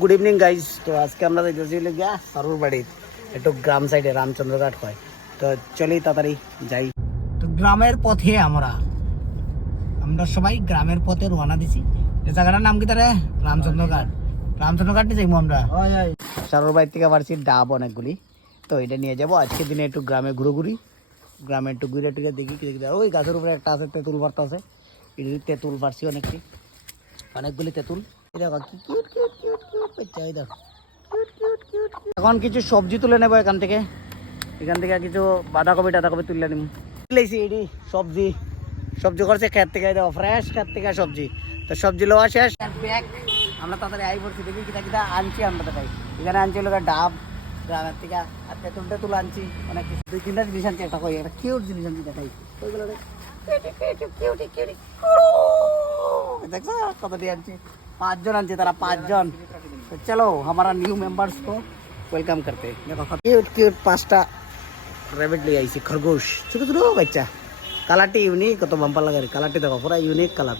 Good evening guys. তো আজকে আমরা যাইতেছি গিয়া সারুর বাড়ির একটু গ্রাম সাইডে রামচন্দ্রঘাট হয়। তো চলি তাড়াতাড়ি যাই। তো গ্রামের পথে আমরা সবাই গ্রামের পথে রওনা দিছি। এই জায়গাটার নাম কি তারে? রামচন্দ্রঘাট। রামচন্দ্রঘাটে যাইবো আমরা। সারুর বাড়ি থেকে পারছি ডাব অনেকগুলি, তো এটা নিয়ে যাবো। আজকের দিনে একটু গ্রামে ঘুরোঘুরি, গ্রামে একটু ঘুরে টুরে দেখি কি দেখি। ওই গাছের উপরে একটা আছে তেঁতুল পাতা আছে, তেঁতুল পারছি অনেকগুলি তেঁতুল। এখন কিছু সবজি তুলে নেবো এখান থেকে কিছু বাঁধাকপি টাধাকপি তুলে নিব। এটি সবজি করছে খেত থেকে, ফ্রেশ খেত থেকে সবজি। তো সবজি লোয়া শেষ, ব্যাগ আমরা তাড়াতাড়ি আই পড়ছি। দেখি কিনা কিনা আনছি আমরা তাই। এখানে আনছি লোক ডাব গ্রামের থেকে, আর তেঁতুল আনছি অনেক কিছু। 2-3টা জিনিস আনছি, একটা কই একটা কিউট জিনিস আনছি দেখাই। ওইগুলো দেখছো কত দিয়ে আনছি? 5 জন আনছি, তারা 5 জন। तो चलो हमारा न्यू मेंबर्स को वेलकम करते हैं। देखो क्यूट 5टा रैबिट ले आई, खरगोश छोटो छोटो बच्चा। कलरटी यूनिक, तो बम्पर लगा रही कलरटी देखो, पूरा यूनिक कलर।